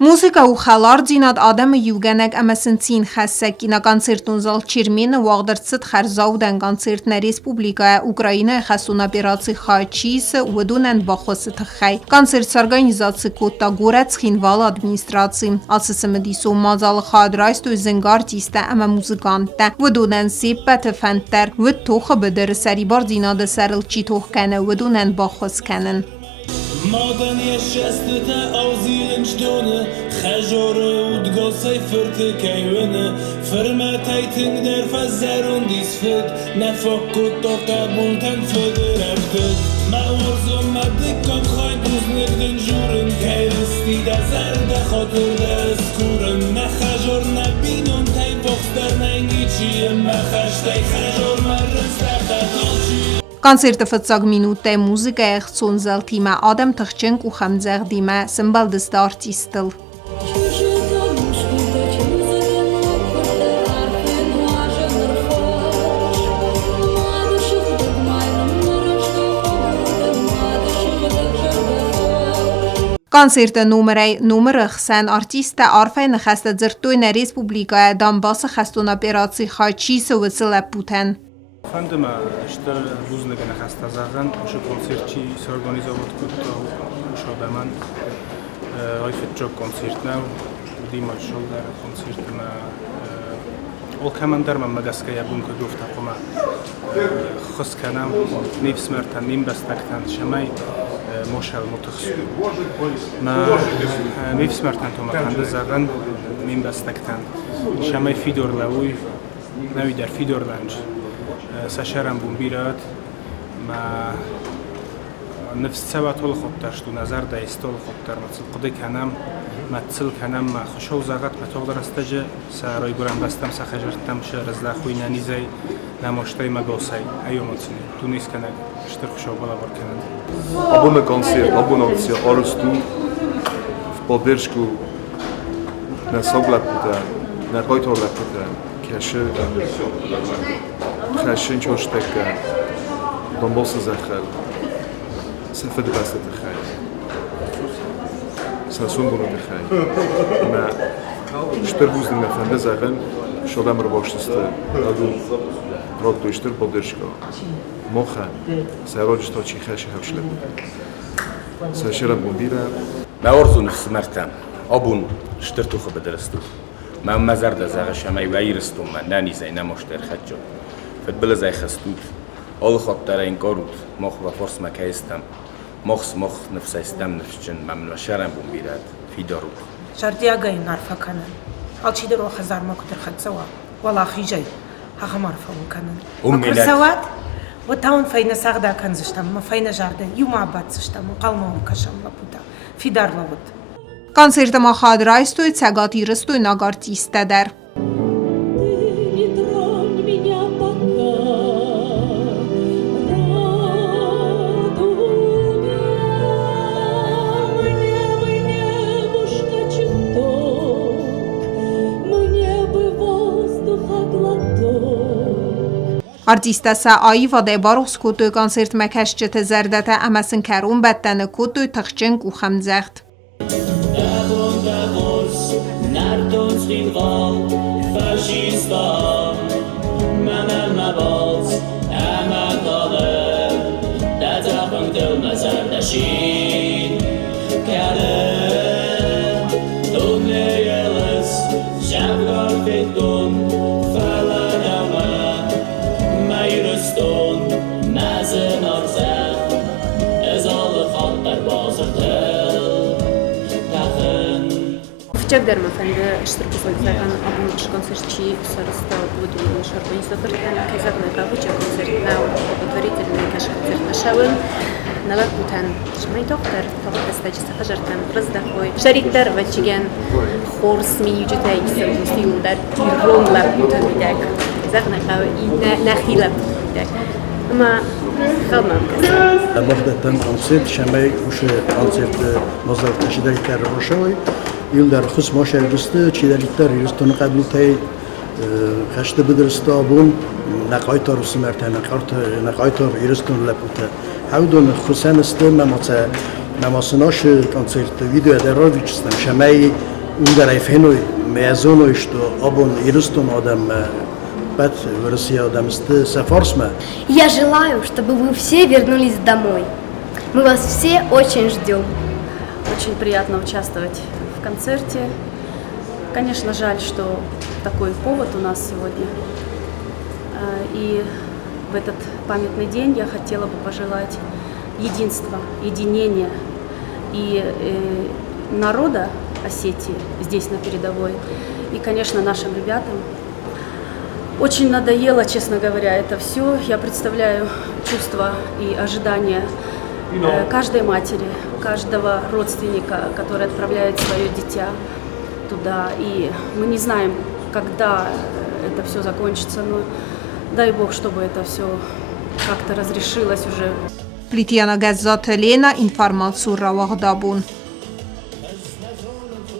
Մուզիկա ու խալար ձինատ ադամը յուգանակ ամասնցին խասակ կինա կոնցերտուն զալ չիրմինը վաղդրցտ խարզաուդան կոնցերտներ Ռեսպուբլիկա Ուկրաինա խասունապերացի խաչիսը ուդունան բախոսը թխայ կոնցերտ սարգանիզացի կոտա գորած խինվալ ադմինիստրացի ասսմդիսու մազալ խադրայստու զնգարտիստա ամա մուզիկանտա ուդունան սիպատը ֆանտար վթոխը բդր սարիբար ձինադը սարլ չիթող կանը ուդունան բախոս կանն Maden yeşestete avzilen stone Khajore ud gosay fırtı kayvene Firmetaytin der fazerun disfet Nefakut da kabulten föder erfet Ma warzum madikam khay buznegden juren Kayristi da zerde khatır da eskuren Ne khajor ne binun tay boxder nengichiyem Ma khashtay khajor marrez da khatalchi Կոնցերտը ֆծակ մինուտե մուզիկա եղցուն զալ թիմա ադամ թխչենք ու խամձեղ դիմա սմբալդստա արտիստլ Կոնցերտը նումերը խսան արտիստը արվայնը խաստը ձրտույն է Ռեսպուբլիկա Դամբասը խաստոնապերացի խաչիսը վծլը պութեն Фандема, что вузлега на хастазаган, что концертчи сорганизовать куда ушадаман, айфетчок концертнау, димач шолдар концертна, ол командарма магаская бунка гуфта кома, хосканам, нивсмертан, нимбастактан, шамай, мошал мутахсу. На нивсмертан тома хандазаган, нимбастактан, шамай фидор лауй, навидар фидор ланч. سشرم بومبیرات ما نفس سوات ول خطر شدو نظر دایستول خطر مثل قدی کنم مثل کنم ما خوشو زغت متوقع رستجه سرای گرم بستم سخجرتم شهر از لخوی ننیزی نماشتای مگوسی ایوموتنی تونیس کنه اشتر خوشو بالا بار کنه Абонный концерт, абонный арусту в поддержку на согласие, на какой-то кеше خشن چوشتک دنبالس زخل سفد بسته تخیل سنسون بونو تخیل ما شتر بوزن مفنده زخل شدم رو باشتسته دادو راد دوشتر поддержка موخه سراج تا چی خش هوشله سشرم بومبیره ما ورزو نفس مرتم ابون شتر تو خو بدرستو ما مزر د زغه شمای وایرستو من نانی زینا مشتر خجو فبل زي خستوت all خطرين كروت مخ وفرس مكايستم مخ نفس استم نفسجن ممنوع شرم بومبيرات في دارو شرطيا جاي نعرفها كان هالشي درو خزار ما كنت خد سوا والله اخي جاي ها معرفه كان سوات وتاون فين ساغدا كان زشتم ما فين جارده يوم عباد زشتم قلمهم كشم لبوتا في دار لبوت Կոնցերտը մախադրայստույ ցագատի ռստույն ագարտիստը դեր Արտիստասա այվ ադեբարոս կոտոյ կոնցերտ մեկաշ ճտը զարդատը ամասն կարուն բատտանը կոտոյ թխչենք ու խմձեղտ Чек дермафенде штуркусольцական абонш концертчи сарста будут организатор кезатный кавыча концертна благотворительный каш концерт нашавын налак бутан шмай доктор фактастач сахажартан раздахой шариктар вачиген хорс минюжитай силдар ронлар бутан дек загна кав и нахила дек ама خدمت بعد کنسرت شنبه وش کنسرت مزار تشدید کار روشوی یل در خصوص ماشه رسته چی دلیتر رستون قبل تای خشته بدرستا بون نقایت روسی مرتن نقایت رستون لپوته هودون خصوصا است مماسناش کنسرت ویدیو در رویچستم شنبه Унгарай феной мезоной, что обон ирустон адам пят в России адам сафорсма. Я желаю, чтобы вы все вернулись домой. Мы вас все очень ждем. Очень приятно участвовать в концерте. Конечно, жаль, что такой повод у нас сегодня. И в этот памятный день я хотела бы пожелать единства, единения и народа Осетии здесь на передовой, и, конечно, нашим ребятам. Очень надоело, честно говоря, это все. Я представляю чувства и ожидания каждой матери, каждого родственника, который отправляет свое дитя туда. И мы не знаем, когда это все закончится, но дай Бог, чтобы это все как-то разрешилось уже. Պլիտյանը գազզաթելենա ինֆարմացու ռավաղդաբուն։